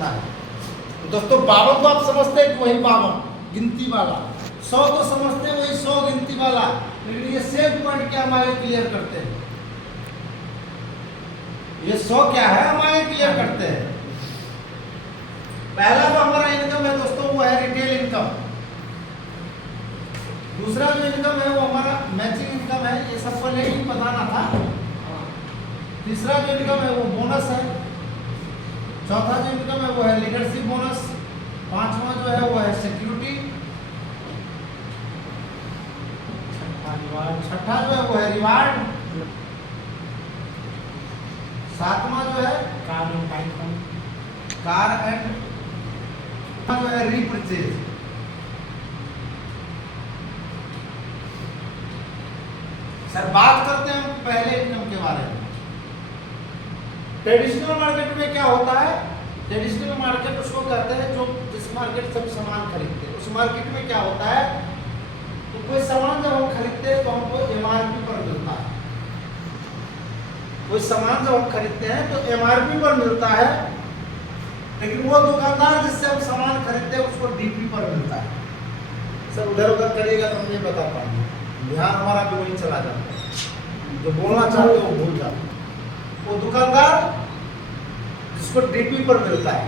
तो दोस्तों 52 तो आप समझते हैं कि वही 52 गिनती वाला, 100 तो समझते हैं वही 100 गिनती वाला, लेकिन ये सेम पॉइंट क्या हमारे क्लियर करते हैं, ये 100 क्या है हमारे क्लियर करते हैं। पहला जो हमारा इनकम है दोस्तों वो है रिटेल इनकम, दूसरा जो इनकम है वो हमारा मैचिंग इनकम है, ये सब पहले ही बताना था। तीसरा जो इनकम है वो बोनस है, चौथा जो इनकम है वो है लीडरशिप बोनस, पांचवा जो है वो है सिक्योरिटी, छठा जो है वो है रिवार्ड, सातवां जो है कार एंड जो है रीपरचेज। सर बात करते हैं पहले इनकम के बारे में। ट्रेडिशनल मार्केट में क्या होता है, ट्रेडिशनल मार्केट उसको कहते हैं जो जिस मार्केट से हम सामान खरीदते हैं, उस मार्केट में क्या होता है, तो कोई सामान जब हम खरीदते हैं तो हमको एमआरपी पर मिलता है, कोई सामान जब हम खरीदते हैं तो एमआरपी पर मिलता है, लेकिन वो दुकानदार जिससे हम सामान खरीदते हैं उसको डीपी पर मिलता है। सर उधर उधर करिएगा तो हम नहीं बता पाएंगे, ध्यान हमारा भी वहीं चला जाता है, जो बोलना चाहते हो वो भूल जाते हैं। वो दुकानदार जिसको डीपी पर मिलता है,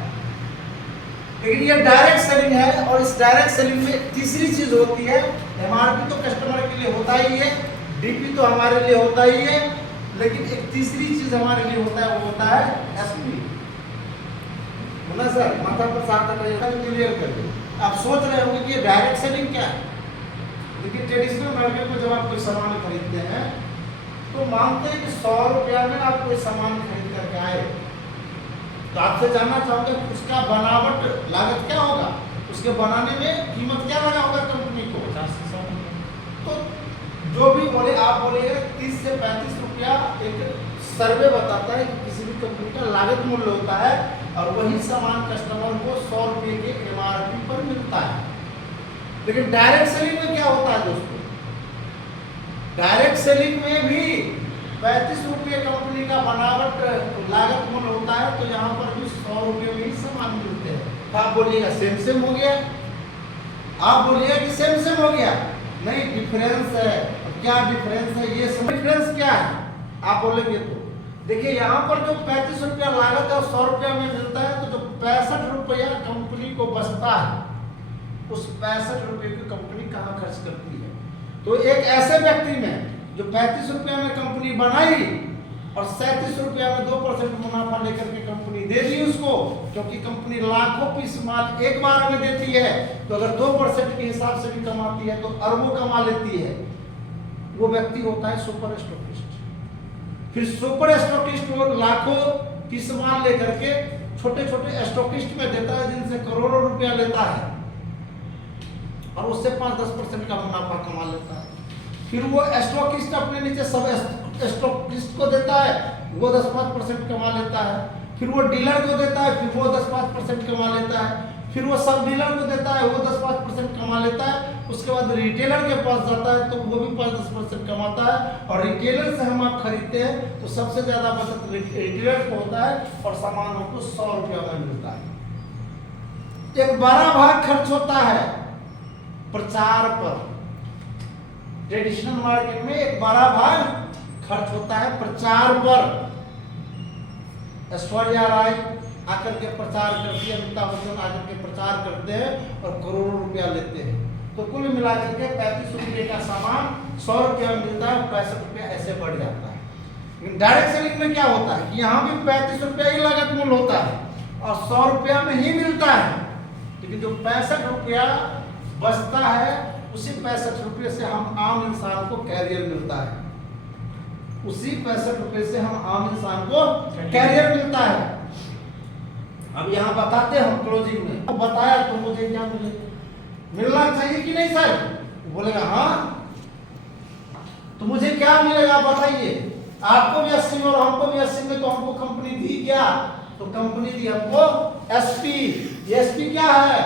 लेकिन ये डायरेक्ट सेलिंग है, और इस डायरेक्ट सेलिंग में तीसरी चीज होती है, एमआरपी तो कस्टमर के लिए होता ही है, डीपी तो हमारे लिए होता ही है, लेकिन एक तीसरी चीज हमारे लिए होता है, वो होता है एसपी। ना सर माथा पर साथ क्लियर कर दो। आप सोच रहे होंगे कि ये डायरेक्ट सेलिंग क्या है, देखिए ट्रेडिशनल मार्केट में जब आप कोई सामान खरीदते हैं तो मानते हैं कि 100 रुपया में आप कोई सामान खरीद करके आए, तो आपसे जानना चाहूंगा उसका बनावट लागत क्या होगा, उसके बनाने में कीमत क्या लगा होगा कंपनी को, तो जो भी बोले आप बोलेगा 30 से 35 रुपया एक सर्वे बताता है कि किसी भी कंपनी का लागत मूल्य होता है, और वही सामान कस्टमर को 100 रुपये के एमआरपी पर मिलता है। लेकिन डायरेक्ट सेलिंग में क्या होता है दोस्तों, डायरेक्ट सेलिंग में भी 35 रुपये कंपनी का बनावट लागत मूल्य होता है, तो यहाँ पर भी 100 रुपये में ही सामान मिलते हैं। आप बोलिएगा सेम सेम हो गया, आप बोलिएगा कि सेम सेम हो गया, नहीं डिफरेंस है। क्या डिफरेंस है, ये डिफरेंस क्या है आप बोलेंगे तो देखिए यहाँ पर जो 35 रुपया लागत है 100 रुपया में मिलता है, तो जो 65 रुपया कंपनी को बचता है, उस 65 रुपये की कंपनी कहाँ खर्च करती है। तो एक ऐसे व्यक्ति ने जो 35 रुपया में कंपनी बनाई और 37 रुपया में 2% मुनाफा लेकर के कंपनी दे दी उसको, क्योंकि कंपनी लाखों पीस माल एक बार में देती है, तो अगर 2% के हिसाब से भी कमाती है तो अरबों कमा लेती है। वो व्यक्ति होता है सुपर स्टॉकिस्ट। फिर सुपर स्टॉकिस्ट वो लाखों पीस माल लेकर के छोटे छोटे स्टॉकिस्ट में देता है, जिनसे करोड़ों रुपया लेता है, और उससे 5-10% का मुनाफा कमा लेता है। फिर वो स्टॉकिस्ट अपने नीचे सब स्टॉकिस्ट को देता है, वो 10-5% कमा लेता है। फिर वो डीलर को देता है, फिर वो 10-5% कमा लेता है। फिर वो सब डीलर को देता है, वो 10-5% कमा लेता है। उसके बाद रिटेलर के पास जाता है तो वो भी 5-10% कमाता है, और रिटेलर से हम आप खरीदते हैं तो सबसे ज्यादा बचत रिटेलर को होता है, और सामान हमको 100 रुपया में मिलता है। एक बड़ा भाग खर्च होता है प्रचार पर, ट्रेडिशनल मार्केट में एक बड़ा भाग खर्च होता है प्रचार पर। ऐश्वर्या राय आकर के प्रचार करती है, अमिताभ बच्चन आकर के प्रचार करते हैं और करोड़ों रुपया लेते हैं, तो कुल मिलाकर के 35 रुपये का सामान 100 रुपया में मिलता है, 65 रुपया ऐसे बढ़ जाता है। लेकिन डायरेक्ट सेलिंग में क्या होता है कि यहाँ भी 35 रुपया ही लागत मूल्य होता है और 100 रुपया में ही मिलता है, लेकिन जो 65 रुपया बचता है उसी 65 रुपये से हम आम इंसान को कैरियर मिलता है, उसी 65 रुपये से हम आम इंसान को कैरियर मिलता है। अब यहाँ बताते हैं हम क्लोजिंग में, अब बताया तो मुझे क्या मिलेगा, मिलना चाहिए कि नहीं सर, बोलेगा हाँ, तो मुझे क्या मिलेगा बताइए। आपको भी 80 और हमको भी 80 में, तो हमको कंपनी दी क्या, तो कंपनी दी हमको एसपी। एसपी क्या है,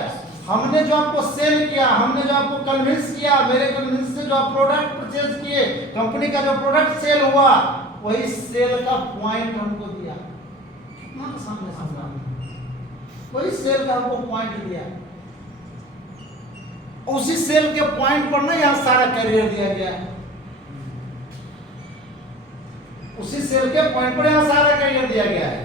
हमने जो आपको सेल किया, हमने जो आपको कन्विंस किया, मेरे कन्विंस से जो आप प्रोडक्ट परचेज किए, कंपनी का जो प्रोडक्ट सेल हुआ, वही सेल का पॉइंट हमको दिया। कितना सामने समझा, कोई सेल का हमको पॉइंट दिया, उसी सेल के पॉइंट पर ना यहाँ सारा कैरियर दिया गया है, उसी सेल के पॉइंट पर यहाँ सारा कैरियर दिया गया है।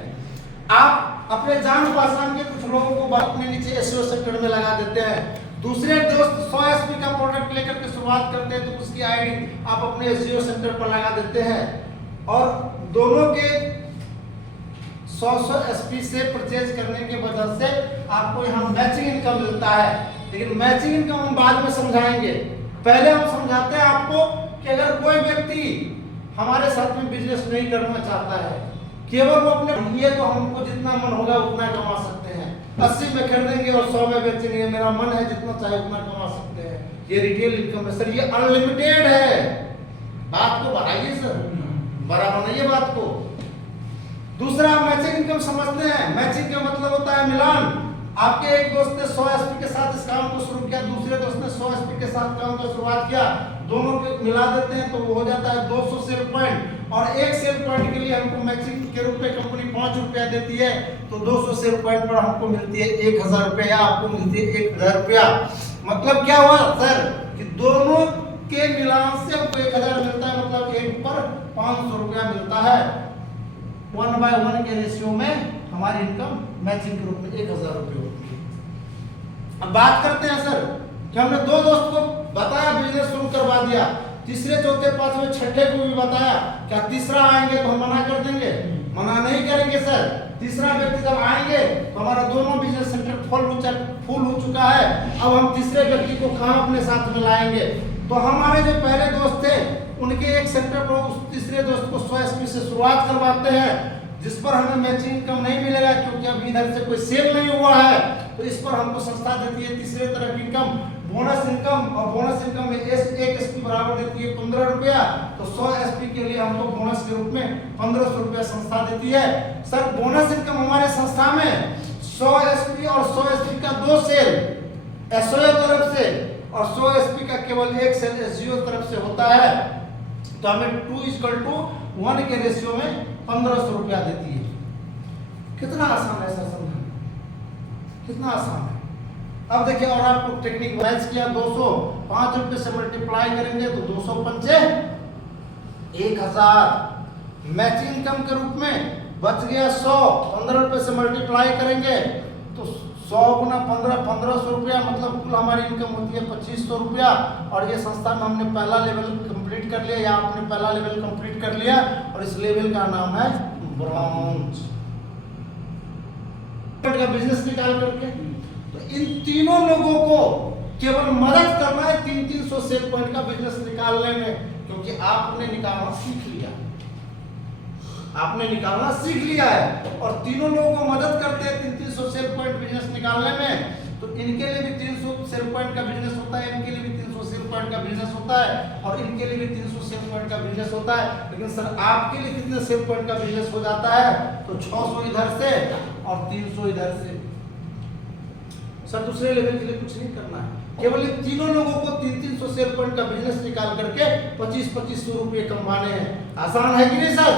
आप अपने जान पहचान के कुछ लोगों को अपने नीचे एसईओ सेक्टर में लगा देते हैं, दूसरे दोस्त 100 एसपी का प्रोडक्ट लेकर के शुरुआत करते हैं तो उसकी आईडी आप अपने एसईओ सेक्टर पर लगा देते हैं और दोनों के 100 एसपी से परचेज करने के वजह से आपको यहाँ मैचिंग इनकम मिलता है। लेकिन मैचिंग इनकम हम बाद में समझाएंगे, पहले हम समझाते हैं आपको कि अगर कोई व्यक्ति हमारे साथ में बिजनेस नहीं करना चाहता है, केवल वो अपने ये तो हमको जितना मन होगा उतना कमा सकते हैं, 80 में खरीदेंगे और 100 में बेचेंगे, मेरा मन है जितना चाहे उतना कमा सकते हैं, ये रिटेल इनकम है सर, ये अनलिमिटेड है। बात को बढ़ाइए सर, बड़ा बनाइए बात को। दूसरा मैचिंग इनकम समझते हैं, मैचिंग का मतलब होता है मिलान। आपके एक दोस्त ने 100 एसपी के साथ इस काम को शुरू किया, दूसरे दोस्त ने 100 एसपी के साथ काम को शुरुआत किया, दोनों को मिला देते हैं तो वो हो जाता है 200 सेल पॉइंट और एक सेल पॉइंट के लिए हमको मैचिंग के रूप में कंपनी 5 रुपया देती है, तो 200 सेल पॉइंट पर हमको मिलती है 1000 रुपया, आपको मिलती है 1000 रुपया। मतलब क्या हुआ सर कि दोनों के मिलान से हमको 1000 मिलता है, मतलब एक पर 500 रुपया मिलता है। 1/1 के रेशियो में हमारी इनकम मैचिंग के रूप में 1000 रुपये होती है। अब बात करते हैं सर कि हमने दो दोस्त को बताया बिजनेस शुरू करवा दिया, तीसरे चौथे पांचवें छठे को भी बताया, क्या तीसरा आएंगे तो हम मना कर देंगे? मना नहीं करेंगे सर। तीसरा व्यक्ति जब आएंगे तो हमारा दोनों बिजनेस सेंटर फुल हो चुका है, अब हम तीसरे व्यक्ति को कहां अपने साथ में लाएंगे? तो हमारे जो पहले दोस्त थे उनके एक सेंटर पर उस तीसरे दोस्त को 100 एसपी से शुरुआत करवाते हैं, जिस पर हमें मैचिंग इनकम नहीं मिलेगा क्योंकि अभी इधर से कोई सेल नहीं हुआ है, तो इस पर हमको संस्था देती है तीसरे तरह की इनकम, बोनस इनकम। और बोनस इनकम में एक एसपी बराबर देती है 15 रुपया, तो 100 एसपी के लिए हमको बोनस के रूप में 1500 रुपया संस्था देती है। सर बोनस इनकम हमारे संस्था में 100 एसपी और 100 एसपी का 2 सेल एसओ तरफ से और 100 एसपी का केवल एक सेल एसजीओ तरफ से होता है, तो हमें 2:1 के रेशियो में 1500 रुपया देती है। कितना आसान है सर समझना, कितना आसान है। अब देखिए और आपको टेक्निक मैच किया, 205 रुपए से मल्टीप्लाई करेंगे तो 205 1000 मैचिंग इनकम के रूप में बच गया 100। 15 रुपए से मल्टीप्लाई करेंगे तो 100 गुना 15 1500 रुपया, मतलब कुल हमारी इनकम होती है 2500 रुपया। और ये संस्था में हमने पहला लेवल कंप्लीट कर लिया, या आपने पहला लेवल कंप्लीट कर लिया और इस लेवल का नाम है ब्रॉन्ज का बिजनेस निकाल करके। तो इन तीनों लोगों को केवल मदद करना है 300 सेल पॉइंट का बिजनेस निकालने में, क्योंकि आपने निकालना सीख लिया, आपने निकालना सीख लिया है और तीनों लोगों को मदद करते हैं 300 सेल पॉइंट बिजनेस निकालने में। तो इनके लिए भी 300 सेल पॉइंट का बिजनेस होता है, इनके लिए भी 300 सेल पॉइंट का बिजनेस होता है और इनके लिए भी 300 सेल पॉइंट का बिजनेस होता है। लेकिन सर आपके लिए कितने सेल पॉइंट का बिजनेस हो जाता है? तो 600 इधर से और 300 इधर से। सर दूसरे लेवल के लिए कुछ नहीं करना है, केवल इन तीनों लोगों को 300 सेल पॉइंट का बिजनेस निकाल करके 2500 रुपये कमाने हैं। आसान है कि नहीं सर?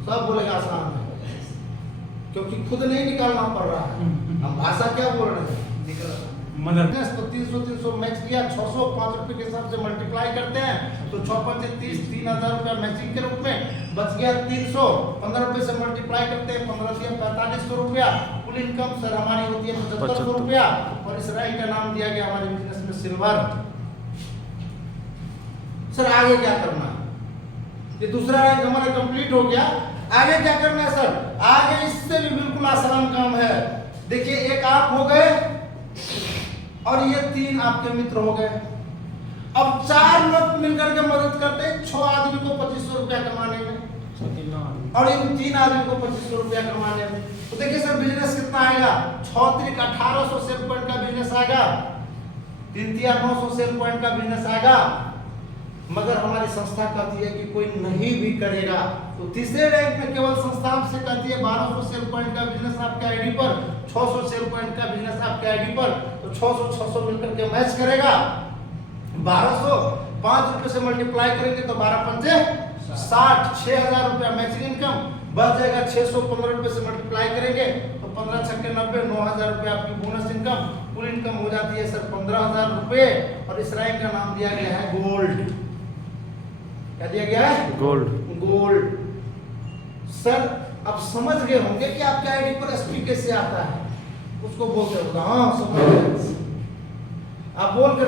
सब बोलेगा आसान है, क्योंकि खुद नहीं निकालना पड़ रहा है। हम भाषा क्या बोल रहे हैं, मदद। तो 300 मैच किया, 600 5 रुपए के हिसाब से मल्टीप्लाई करते हैं तो 6 30 3000 रुपया मैचिंग के रूप में बच गया 300। 15 रुपए से मल्टीप्लाई करते हैं 15 दिया 4500 रुपया। कुल इनकम सर हमारी होती है 7500 रुपया और इस रैंक का नाम दिया गया हमारे बिजनेस में सिल्वर। सर आगे क्या करना? ये दूसरा रैंक हमारा कंप्लीट हो गया, आगे क्या करना है सर? आगे इससे भी बिल्कुल आसान काम है। देखिए एक आप हो गए और ये 3 आपके मित्र हो गए, अब 4 लोग मिलकर के मदद करते हैं 6 आदमी को 2500 रुपया कमाने में और इन 3 आदमी को 2500 रुपया कमाने में। तो देखिए सर बिजनेस कितना आएगा? 6 त्रिक 1800 सेल पॉइंट का बिजनेस आएगा, 3 तिया 900 सेल पॉइंट का बिजनेस आएगा। मगर हमारी संस्था कहती है कि कोई नहीं भी करेगा तो तीसरे रैंक में केवल संस्था आपसे कहती है 1200 सेल पॉइंट का बिजनेस आपके आईडी पर, 600 सेल पॉइंट का बिजनेस आपके आईडी पर, तो 600 मिलकर के मैच करेगा 1200। 5 रुपए से मल्टीप्लाई करेंगे तो 12 पंचे 60, 6000 रुपया मैचिंग इनकम बच जाएगा। 615 रुपए से मल्टीप्लाई करेंगे तो 15 छक्के 90, 9,000 रुपये आपकी बोनस इनकम, कुल इनकम हो जाती है सर 15,000 रुपये। और इस रैंक का नाम दिया गया है गोल्ड। क्या दिया गया है? गोल्ड। गोल्ड। सर अब समझ गए होंगे कि आपके आईडी पर एसपी कैसे आता है, उसको बोलते होगा। हाँ समझ गए। आप बोल कर